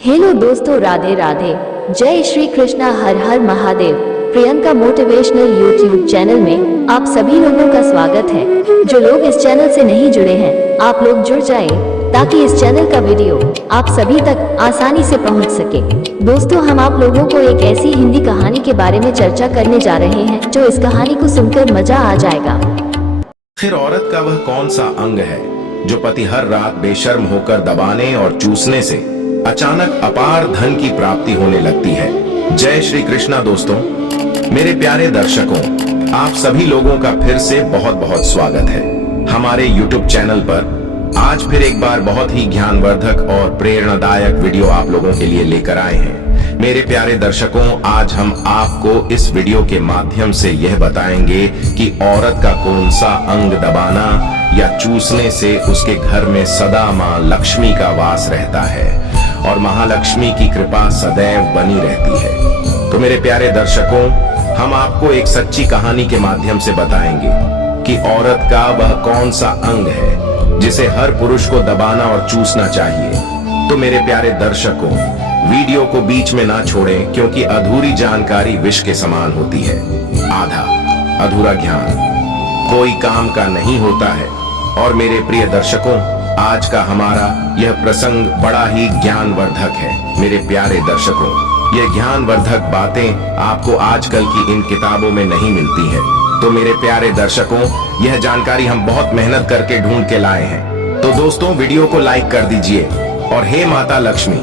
Hello दोस्तों, राधे राधे, जय श्री कृष्णा, हर हर Mahadev. Priyanka motivational YouTube channel में आप सभी लोगों का स्वागत है। जो लोग इस चैनल से नहीं जुड़े हैं, आप लोग जुड़ जाएं, ताकि इस चैनल का वीडियो आप सभी तक आसानी से पहुंच सके। दोस्तों, हम आप लोगों को एक ऐसी हिंदी कहानी के बारे में चर्चा करने जा रहे हैं जो इस कहानी को सुनकर मजा आ जाएगा। आखिर औरत का वह कौन सा अंग है जो पति हर रात बेशर्म होकर दबाने और चूसने से अचानक अपार धन की प्राप्ति होने लगती है। जय श्री कृष्णा। दोस्तों, मेरे प्यारे दर्शकों, आप सभी लोगों का फिर से बहुत बहुत स्वागत है हमारे YouTube चैनल पर। आज फिर एक बार बहुत ही ज्ञानवर्धक और प्रेरणादायक वीडियो आप लोगों के लिए लेकर आए हैं। मेरे प्यारे दर्शकों, आज हम आपको इस वीडियो के माध्यम से यह बताएंगे कि औरत का कौन सा अंग दबाना या चूसने से उसके घर में सदा मां लक्ष्मी का वास रहता है और महालक्ष्मी की कृपा सदैव बनी रहती है। तो मेरे प्यारे दर्शकों, हम आपको एक सच्ची कहानी के माध्यम से बताएंगे कि औरत का वह कौन सा अंग है जिसे हर पुरुष को दबाना और चूसना चाहिए। तो मेरे प्यारे दर्शकों, वीडियो को बीच में ना छोड़ें, क्योंकि अधूरी जानकारी विष के समान होती है। आधा अधूरा ज्ञान कोई काम का नहीं होता है। और मेरे प्रिय दर्शकों, आज का हमारा यह प्रसंग बड़ा ही ज्ञानवर्धक है। मेरे प्यारे दर्शकों, यह ज्ञानवर्धक बातें आपको आजकल की इन किताबों में नहीं मिलती है। तो मेरे प्यारे दर्शकों, यह जानकारी हम बहुत मेहनत करके ढूंढ के लाए हैं। तो दोस्तों, वीडियो को लाइक कर दीजिए और हे माता लक्ष्मी,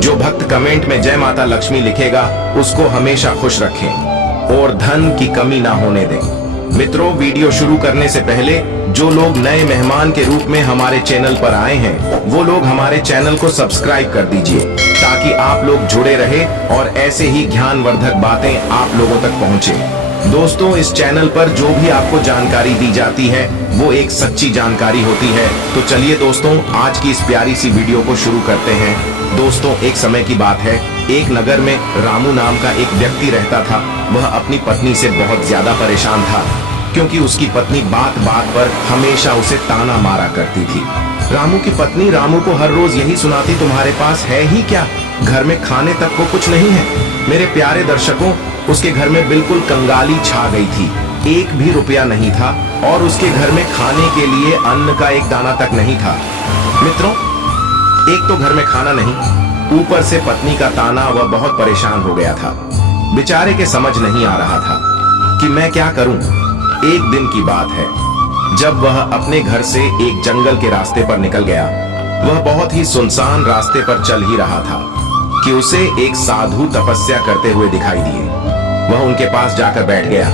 जो भक्त कमेंट में जय माता लक्ष्मी लिखेगा उसको हमेशा खुश रखें और धन की कमी ना होने दें। मित्रों, वीडियो शुरू करने से पहले जो लोग नए मेहमान के रूप में हमारे चैनल पर आए हैं, वो लोग हमारे चैनल को सब्सक्राइब कर दीजिए, ताकि आप लोग जुड़े रहे और ऐसे ही ज्ञानवर्धक बातें आप लोगों तक पहुंचे। दोस्तों, इस चैनल पर जो भी आपको जानकारी दी जाती है वो एक सच्ची जानकारी होती है। तो चलिए दोस्तों, आज की इस प्यारी सी वीडियो को शुरू करते हैं। दोस्तों, एक समय की बात है, एक नगर में रामू नाम का एक व्यक्ति रहता था। वह अपनी पत्नी से बहुत ज्यादा परेशान था, क्योंकि उसकी पत्नी बात बात पर हमेशा उसे ताना मारा करती थी। रामू की पत्नी रामू को हर रोज यही सुनाती, तुम्हारे पास है ही क्या, घर में खाने तक को कुछ नहीं है। मेरे प्यारे दर्शकों, उसके घर में बिल्कुल कंगाली छा गई थी। एक भी रुपया नहीं था और उसके घर में खाने के लिए अन्न का एक दाना तक नहीं था। मित्रों, एक तो घर में खाना नहीं, ऊपर से पत्नी का ताना। वह बहुत परेशान हो गया था। बेचारे के समझ नहीं आ रहा था कि मैं क्या करूं। एक दिन की बात है, जब वह अपने घर से एक जंगल के रास्ते पर निकल गया। वह बहुत ही सुनसान रास्ते पर चल ही रहा था कि उसे एक साधु तपस्या करते हुए दिखाई दिए। वह उनके पास जाकर बैठ गया।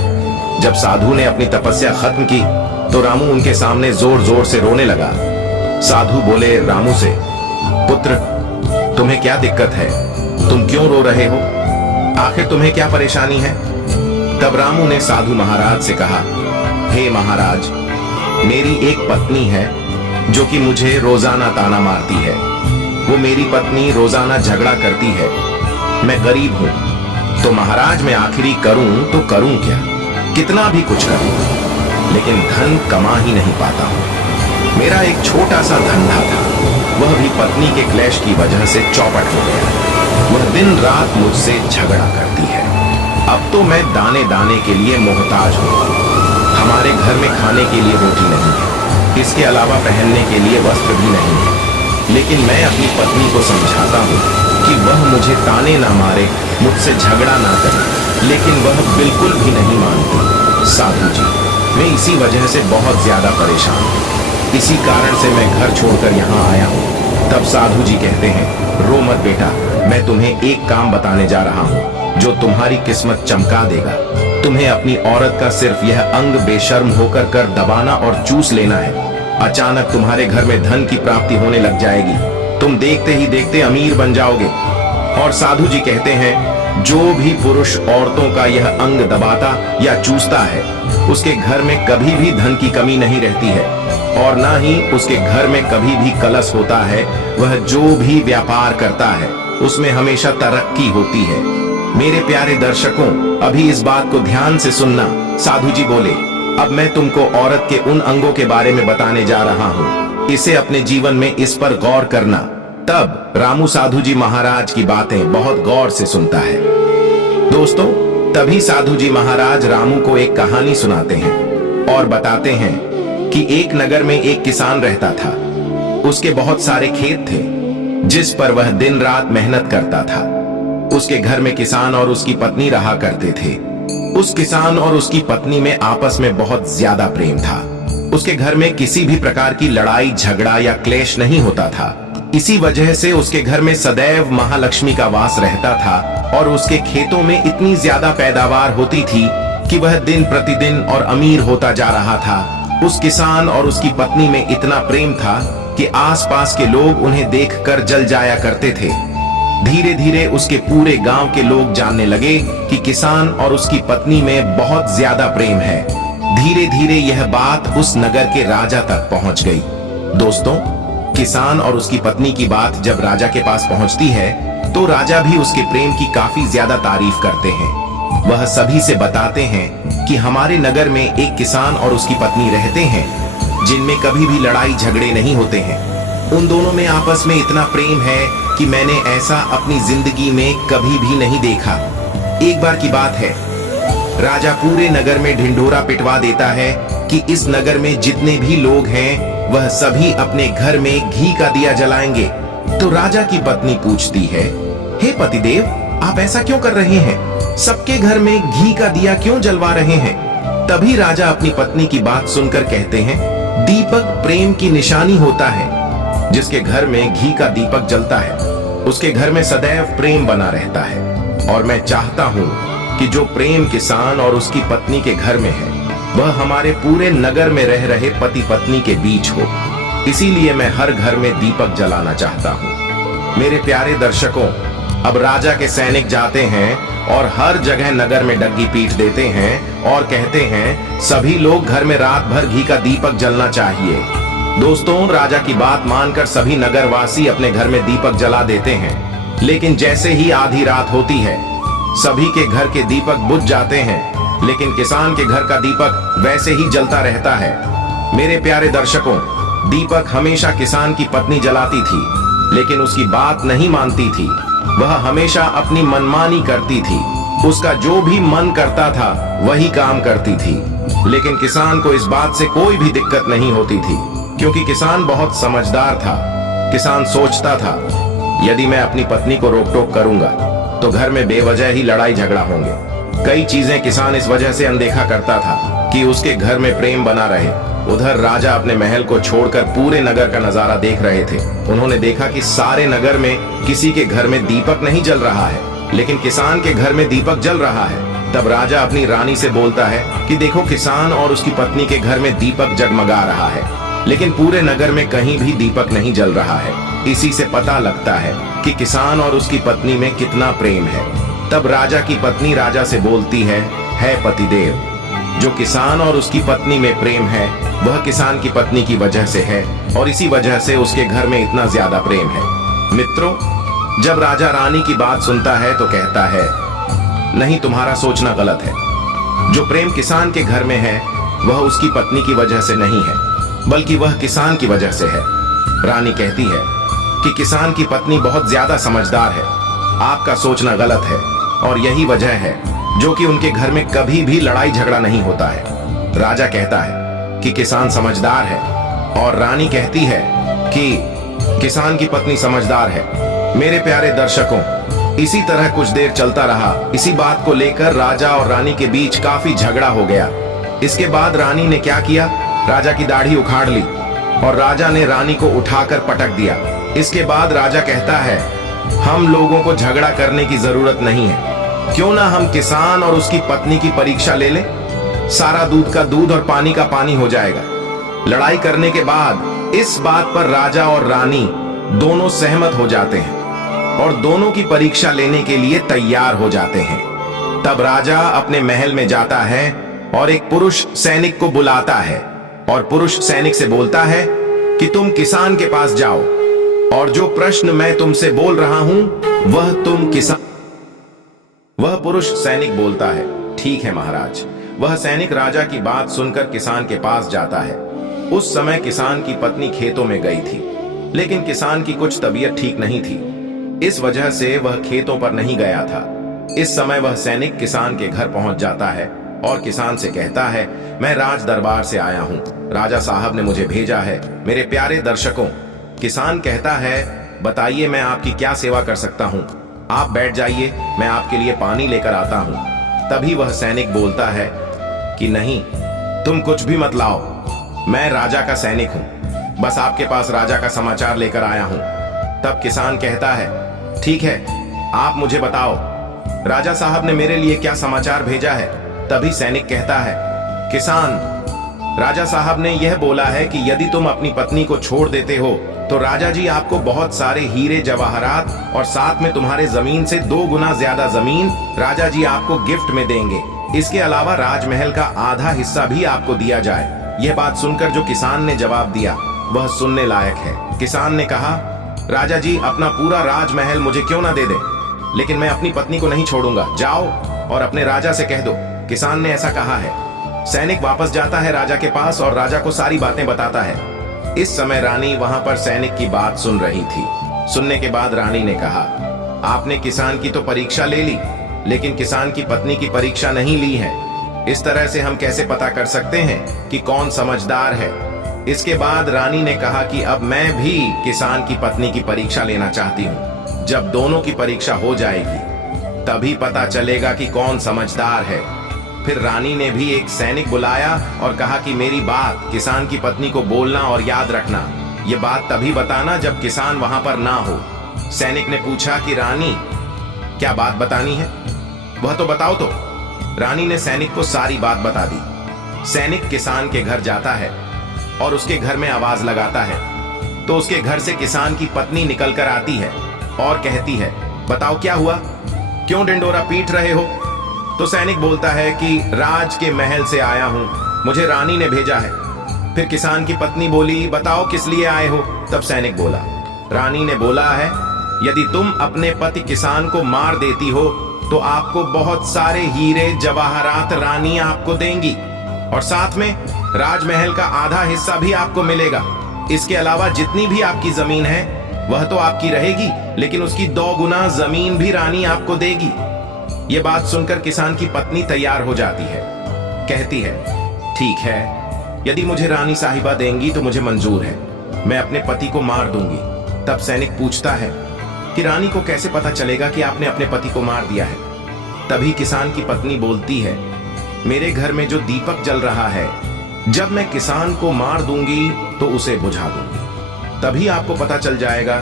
जब साधु ने अपनी तपस्या खत्म की तो रामू उनके सामने जोर जोर से रोने लगा। साधु बोले रामू से, पुत्र, तुम्हें क्या दिक्कत है, तुम क्यों रो रहे हो, आखिर तुम्हें क्या परेशानी है। तब रामू ने साधु महाराज से कहा, हे महाराज, मेरी एक पत्नी है जो कि मुझे रोजाना ताना मारती है। वो मेरी पत्नी रोजाना झगड़ा करती है। मैं गरीब हूं, तो महाराज मैं आखिरी करूं तो करूं क्या, कितना भी कुछ करूं, लेकिन धन कमा ही नहीं पाता हूं। मेरा एक छोटा सा धंधा था, वह भी पत्नी के क्लेश की वजह से चौपट हो गया। वह दिन रात मुझसे झगड़ा करती है। अब तो मैं दाने दाने के लिए मोहताज हूं। हमारे घर में खाने के लिए रोटी नहीं है, इसके अलावा पहनने के लिए वस्त्र भी नहीं है। लेकिन मैं अपनी पत्नी को समझाता हूँ कि वह मुझे ताने ना मारे, मुझसे झगड़ा ना करे, लेकिन वह बिल्कुल भी नहीं मानती। साधु जी, मैं इसी वजह से बहुत ज्यादा परेशान हूँ। इसी कारण से मैं घर छोड़कर यहाँ आया हूँ। तब साधु जी कहते हैं, रो मत बेटा, मैं तुम्हें एक काम बताने जा रहा हूँ जो तुम्हारी किस्मत चमका देगा। तुम्हें अपनी औरत का सिर्फ यह अंग बेशर्म होकर कर दबाना और चूस लेना है। अचानक तुम्हारे घर में धन की प्राप्ति होने लग जाएगी। तुम देखते ही देखते अमीर बन जाओगे। और साधु जी कहते हैं, जो भी पुरुष औरतों का यह अंग दबाता या चूसता है, उसके घर में कभी भी धन की कमी नहीं रहती है और ना ही उसके घर में कभी भी कलश होता है। वह जो भी व्यापार करता है उसमें हमेशा तरक्की होती है। मेरे प्यारे दर्शकों, अभी इस बात को ध्यान से सुनना। साधु जी बोले, अब मैं तुमको औरत के उन अंगों के बारे में बताने जा रहा हूँ। इसे अपने जीवन में इस पर गौर करना। तब रामू साधु जी महाराज की बातें बहुत गौर से सुनता है। दोस्तों, तभी साधु जी महाराज रामू को एक कहानी सुनाते हैं और बताते हैं कि एक नगर में एक किसान रहता था। उसके बहुत सारे खेत थे जिस पर वह दिन रात मेहनत करता था। उसके घर में किसान और उसकी पत्नी रहा करते थे। उस किसान और उसकी पत्नी में आपस में बहुत ज्यादा प्रेम था। उसके घर में किसी भी प्रकार की लड़ाई झगड़ा या क्लेश नहीं होता था। इसी वजह से उसके घर में सदैव महालक्ष्मी का वास रहता था और उसके खेतों में इतनी ज्यादा पैदावार होती थी कि वह दिन प्रतिदिन और अमीर होता जा रहा था। उस किसान और उसकी पत्नी में इतना प्रेम था कि आसपास के लोग उन्हें देखकर जल जाया करते थे। धीरे धीरे उसके पूरे गांव के लोग जानने लगे कि किसान और उसकी पत्नी में बहुत ज्यादा प्रेम है। धीरे धीरे यह बात उस नगर के राजा तक पहुंच गई। दोस्तों, किसान और उसकी पत्नी की बात जब राजा के पास पहुंचती है तो राजा भी उसके प्रेम की काफी ज्यादा तारीफ करते हैं। वह सभी से बताते हैं कि हमारे नगर में एक किसान और उसकी पत्नी रहते हैं जिनमें कभी भी लड़ाई झगड़े नहीं होते हैं। उन दोनों में आपस में इतना प्रेम है कि मैंने ऐसा अपनी जिंदगी में कभी भी नहीं देखा। एक बार की बात है, राजा पूरे नगर में ढिंढोरा पिटवा देता है कि इस नगर में जितने भी लोग हैं वह सभी अपने घर में घी का दिया जलाएंगे। तो राजा की पत्नी पूछती है, हे पतिदेव, आप ऐसा क्यों कर रहे हैं? सबके घर में घी का दिया क्यों जलवा रहे हैं? तभी राजा अपनी पत्नी की बात सुनकर कहते हैं, दीपक प्रेम की निशानी होता है। जिसके घर में घी का दीपक जलता है उसके घर में सदैव प्रेम बना रहता है। और मैं चाहता हूँ कि जो प्रेम किसान और उसकी पत्नी के घर में है वह हमारे पूरे नगर में रह रहे पति पत्नी के बीच हो। इसीलिए मैं हर घर में दीपक जलाना चाहता हूँ। मेरे प्यारे दर्शकों, अब राजा के सैनिक जाते हैं और हर जगह नगर में डग्गी पीट देते हैं और कहते हैं सभी लोग घर में रात भर घी का दीपक जलना चाहिए। दोस्तों, राजा की बात मानकर सभी नगरवासी अपने घर में दीपक जला देते हैं। लेकिन जैसे ही आधी रात होती है सभी के घर के दीपक बुझ जाते हैं, लेकिन किसान के घर का दीपक वैसे ही जलता रहता है। मेरे प्यारे दर्शकों, दीपक हमेशा किसान की पत्नी जलाती थी लेकिन उसकी बात नहीं मानती थी। वह हमेशा अपनी मनमानी करती थी। उसका जो भी मन करता था वही काम करती थी। लेकिन किसान को इस बात से कोई भी दिक्कत नहीं होती थी क्योंकि किसान बहुत समझदार था। किसान सोचता था, यदि मैं अपनी पत्नी को रोक टोक करूंगा तो घर में बेवजह ही लड़ाई झगड़ा होंगे। कई चीजें किसान इस वजह से अनदेखा करता था कि उसके घर में प्रेम बना रहे। उधर राजा अपने महल को छोड़कर पूरे नगर का नजारा देख रहे थे। उन्होंने देखा कि सारे नगर में किसी के घर में दीपक नहीं जल रहा है लेकिन किसान के घर में दीपक जल रहा है। तब राजा अपनी रानी से बोलता है कि देखो, किसान और उसकी पत्नी के घर में दीपक जगमगा रहा है लेकिन पूरे नगर में कहीं भी दीपक नहीं जल रहा है। इसी से पता लगता है कि किसान और उसकी पत्नी में कितना प्रेम है। तब राजा की पत्नी राजा से बोलती है पतिदेव, जो किसान और उसकी पत्नी में प्रेम है वह किसान की पत्नी की वजह से है और इसी वजह से उसके घर में इतना ज्यादा प्रेम है। मित्रों, जब राजा रानी की बात सुनता है तो कहता है, नहीं, तुम्हारा सोचना गलत है। जो प्रेम किसान के घर में है वह उसकी पत्नी की वजह से नहीं है बल्कि वह किसान की वजह से है। रानी कहती है कि किसान की पत्नी बहुत ज्यादा समझदार है। आपका सोचना गलत है और यही वजह है जो कि उनके घर में कभी भी लड़ाई झगड़ा नहीं होता है। राजा कहता है कि किसान समझदार है और रानी कहती है कि किसान की पत्नी समझदार है। मेरे प्यारे दर्शकों, इसी तरह कुछ देर चलता रहा। इसी बात को लेकर राजा और रानी के बीच काफी झगड़ा हो गया। इसके बाद रानी ने क्या किया, राजा की दाढ़ी उखाड़ ली और राजा ने रानी को उठाकर पटक दिया। इसके बाद राजा कहता है, हम लोगों को झगड़ा करने की जरूरत नहीं है, क्यों ना हम किसान और उसकी पत्नी की परीक्षा ले लें। सारा दूध का दूध और पानी का पानी हो जाएगा। लड़ाई करने के बाद इस बात पर राजा और रानी दोनों सहमत हो जाते हैं और दोनों की परीक्षा लेने के लिए तैयार हो जाते हैं। तब राजा अपने महल में जाता है और एक पुरुष सैनिक को बुलाता है और पुरुष सैनिक से बोलता है कि तुम किसान के पास जाओ और जो प्रश्न मैं तुमसे बोल रहा हूं वह तुम किसान। वह पुरुष सैनिक बोलता है, ठीक है महाराज। वह सैनिक राजा की बात सुनकर किसान के पास जाता है। उस समय किसान की पत्नी खेतों में गई थी लेकिन किसान की कुछ तबीयत ठीक नहीं थी। इस वजह से वह खेतों पर नहीं गया था। इस समय वह सैनिक किसान के घर पहुंच जाता है और किसान से कहता है, मैं राज दरबार से आया हूं, राजा साहब ने मुझे भेजा है। मेरे प्यारे दर्शकों, किसान कहता है, बताइए मैं आपकी क्या सेवा कर सकता हूं? आप बैठ जाइए, मैं आपके लिए पानी लेकर आता हूं। तभी वह सैनिक बोलता है कि नहीं, तुम कुछ भी मत लाओ, मैं राजा का सैनिक हूं, बस आपके पास राजा का समाचार लेकर आया हूं। तब किसान कहता है, ठीक है, आप मुझे बताओ, राजा साहब ने मेरे लिए क्या समाचार भेजा है? तभी सैनिक कहता है, किसान, राजा साहब ने यह बोला है कि यदि तुम अपनी पत्नी को छोड़ देते हो तो राजा जी आपको बहुत सारे हीरे जवाहरात और साथ में तुम्हारे जमीन से 2 गुना ज्यादा जमीन राजा जी आपको गिफ्ट में देंगे। इसके अलावा राजमहल का आधा हिस्सा भी आपको दिया जाए। यह बात सुनकर जो किसान ने जवाब दिया वह सुनने लायक है। किसान ने कहा, राजा जी अपना पूरा राजमहल मुझे क्यों ना दे दे, लेकिन मैं अपनी पत्नी को नहीं छोड़ूंगा। जाओ और अपने राजा से कह दो किसान ने ऐसा कहा है। सैनिक वापस जाता है राजा के पास और राजा को सारी बातें बताता है। इस समय रानी वहां पर सैनिक की बात सुन रही थी। सुनने के बाद रानी ने कहा, आपने किसान की तो परीक्षा ले ली, लेकिन किसान की पत्नी की परीक्षा नहीं ली है। इस तरह से हम कैसे पता कर सकते हैं कि कौन समझदार है? इसके बाद रानी ने कहा कि अब मैं भी किसान की पत्नी की परीक्षा लेना चाहती हूँ। जब दोनों की परीक्षा हो जाएगी तभी पता चलेगा कि कौन समझदार है। फिर रानी ने भी एक सैनिक बुलाया और कहा कि मेरी बात किसान की पत्नी को बोलना और याद रखना। ये बात तभी बताना जब किसान वहां पर ना हो। सैनिक ने पूछा कि रानी, क्या बात बतानी है? वह तो बताओ तो। रानी ने सैनिक को सारी बात बता दी। सैनिक किसान के घर जाता है और उसके घर में आवाज लगाता है तो उसके घर से किसान की पत्नी निकल कर आती है और कहती है, बताओ क्या हुआ, क्यों डिंडोरा पीट रहे हो? तो सैनिक बोलता है कि राज के महल से आया हूं, मुझे रानी ने भेजा है। फिर किसान की पत्नी बोली, बताओ किस लिए आए हो? तब सैनिक बोला, रानी ने बोला है यदि तुम अपने पति किसान को मार देती हो तो आपको बहुत सारे हीरे जवाहरात रानी आपको देंगी और साथ में राजमहल का आधा हिस्सा भी आपको मिलेगा। इसके अलावा जितनी भी आपकी जमीन है वह तो आपकी रहेगी, लेकिन उसकी 2 गुना जमीन भी रानी आपको देगी। यह बात सुनकर किसान की पत्नी तैयार हो जाती है। कहती है, ठीक है, यदि मुझे रानी साहिबा देंगी तो मुझे मंजूर है, मैं अपने पति को मार दूंगी। तब सैनिक पूछता है कि रानी को कैसे पता चलेगा कि आपने अपने पति को मार दिया है? तभी किसान की पत्नी बोलती है, मेरे घर में जो दीपक जल रहा है, जब मैं किसान को मार दूंगी तो उसे बुझा दूंगी, तभी आपको पता चल जाएगा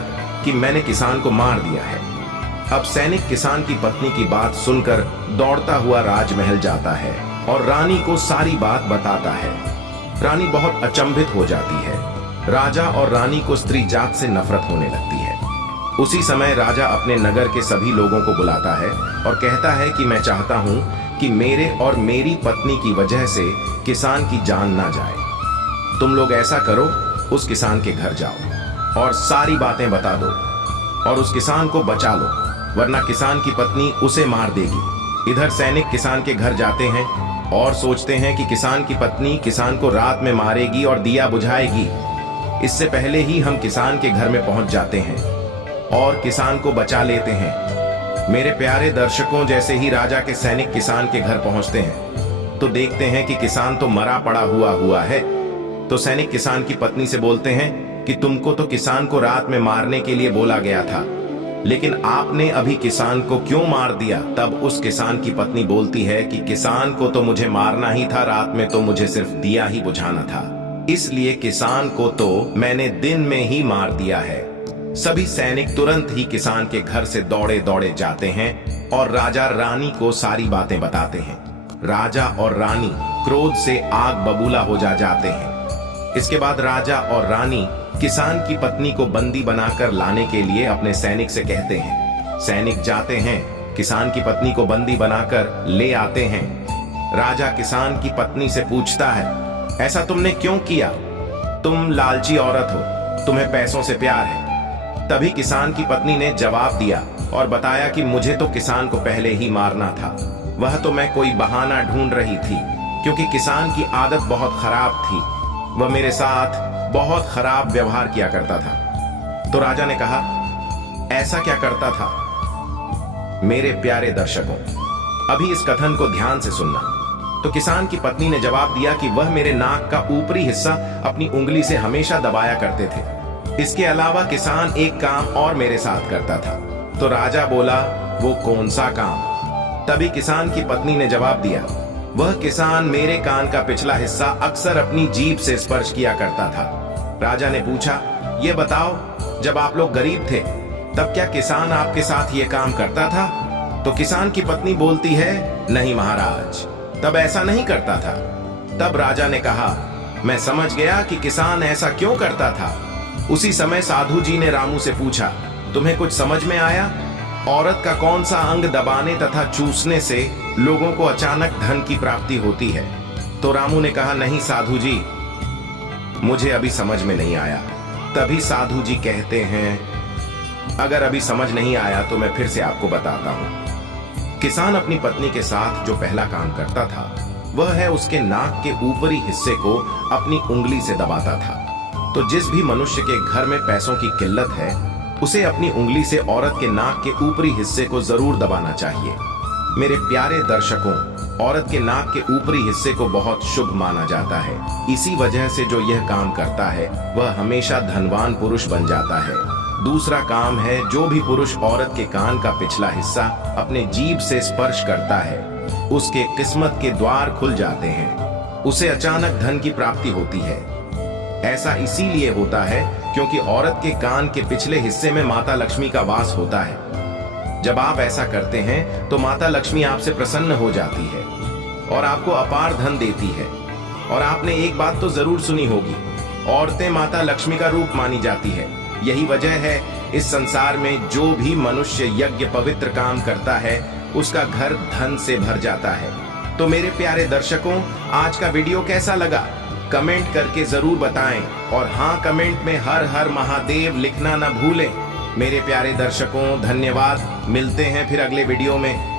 कि मैंने किसान को मार दिया है। अब सैनिक किसान की पत्नी की बात सुनकर दौड़ता हुआ राजमहल जाता है और रानी को सारी बात बताता है। रानी बहुत अचंभित हो जाती है। राजा और रानी को स्त्री जात से नफरत होने लगती है। उसी समय राजा अपने नगर के सभी लोगों को बुलाता है और कहता है कि मैं चाहता हूं कि मेरे और मेरी पत्नी की वजह से किसान की जान ना जाए। तुम लोग ऐसा करो, उस किसान के घर जाओ और सारी बातें बता दो और उस किसान को बचा लो, वरना किसान की पत्नी उसे मार देगी। इधर सैनिक किसान के घर जाते हैं और सोचते हैं कि किसान की पत्नी किसान को रात में मारेगी और दिया बुझाएगी। इससे पहले ही हम किसान के घर में पहुंच जाते हैं और किसान को बचा लेते हैं। मेरे प्यारे दर्शकों, जैसे ही राजा के सैनिक किसान के घर पहुंचते हैं तो देखते हैं कि किसान तो मरा पड़ा हुआ है। तो सैनिक किसान की पत्नी से बोलते हैं कि तुमको तो किसान को रात में मारने के लिए बोला गया था, लेकिन आपने अभी किसान को क्यों मार दिया? तब उस किसान की पत्नी बोलती है कि किसान को तो मुझे मारना ही था, रात में तो मुझे सिर्फ दिया ही बुझाना था, इसलिए किसान को तो मैंने दिन में ही मार दिया है। सभी सैनिक तुरंत ही किसान के घर से दौड़े दौड़े जाते हैं और राजा रानी को सारी बातें बताते हैं। राजा और रानी क्रोध से आग बबूला हो जाते हैं। इसके बाद राजा और रानी किसान की पत्नी को बंदी बनाकर लाने के लिए अपने सैनिक से कहते हैं। सैनिक जाते हैं, किसान की पत्नी को बंदी बनाकर ले आते हैं। राजा किसान की पत्नी से पूछता है, ऐसा तुमने क्यों किया? तुम लालची औरत हो, तुम्हें पैसों से प्यार है। तभी किसान की पत्नी ने जवाब दिया और बताया कि मुझे तो किसान को पहले ही मारना था, वह तो मैं कोई बहाना ढूंढ रही थी, क्योंकि किसान की आदत बहुत खराब थी, वह मेरे साथ बहुत खराब व्यवहार किया करता था। तो राजा ने कहा, ऐसा क्या करता था? मेरे प्यारे दर्शकों, अभी इस कथन को ध्यान से सुनना। तो किसान की पत्नी ने जवाब दिया कि वह मेरे नाक का ऊपरी हिस्सा अपनी उंगली से हमेशा दबाया करते थे। इसके अलावा किसान एक काम और मेरे साथ करता था। तो राजा बोला, वो कौन सा काम? तभी किसान की पत्नी ने जवाब दिया, वह किसान मेरे कान का पिछला हिस्सा अक्सर अपनी जीभ से स्पर्श किया करता था। राजा ने पूछा, ये बताओ, जब आप लोग गरीब थे तब क्या किसान आपके साथ ये काम करता था? तो किसान की पत्नी बोलती है, नहीं महाराज, तब ऐसा नहीं करता था। तब राजा ने कहा, मैं समझ गया कि किसान ऐसा क्यों करता था। उसी समय साधु जी ने रामू से पूछा, तुम्हें कुछ समझ में आया? औरत का कौन सा अंग दबाने तथा चूसने से लोगों को अचानक धन की प्राप्ति होती है? तो रामू ने कहा, नहीं साधु जी, मुझे अभी समझ में नहीं आया। तभी साधु जी कहते हैं, अगर अभी समझ नहीं आया तो मैं फिर से आपको बताता हूं। किसान अपनी पत्नी के साथ जो पहला काम करता था वह है उसके नाक के ऊपरी हिस्से को अपनी उंगली से दबाता था। तो जिस भी मनुष्य के घर में पैसों की किल्लत है उसे अपनी उंगली से औरत के नाक के ऊपरी हिस्से को जरूर दबाना चाहिए। मेरे प्यारे दर्शकों, औरत के नाक के ऊपरी हिस्से को बहुत शुभ माना जाता है। इसी वजह से जो यह काम करता है वह हमेशा धनवान पुरुष बन जाता है। दूसरा काम है, जो भी पुरुष औरत के कान का पिछला हिस्सा अपने जीभ से स्पर्श करता है उसके किस्मत के द्वार खुल जाते हैं, उसे अचानक धन की प्राप्ति होती है। ऐसा इसीलिए होता है क्योंकि औरत के कान के पिछले हिस्से में माता लक्ष्मी का वास होता है। जब आप ऐसा करते हैं तो माता लक्ष्मी आपसे प्रसन्न हो जाती है और आपको अपार धन देती है। और आपने एक बात तो जरूर सुनी होगी, औरतें माता लक्ष्मी का रूप मानी जाती है। यही वजह है इस संसार में जो भी मनुष्य यज्ञ पवित्र काम करता है उसका घर धन से भर जाता है। तो मेरे प्यारे दर्शकों, आज का वीडियो कैसा लगा कमेंट करके जरूर बताएं। और हाँ, कमेंट में हर हर महादेव लिखना ना भूलें। मेरे प्यारे दर्शकों, धन्यवाद। मिलते हैं फिर अगले वीडियो में।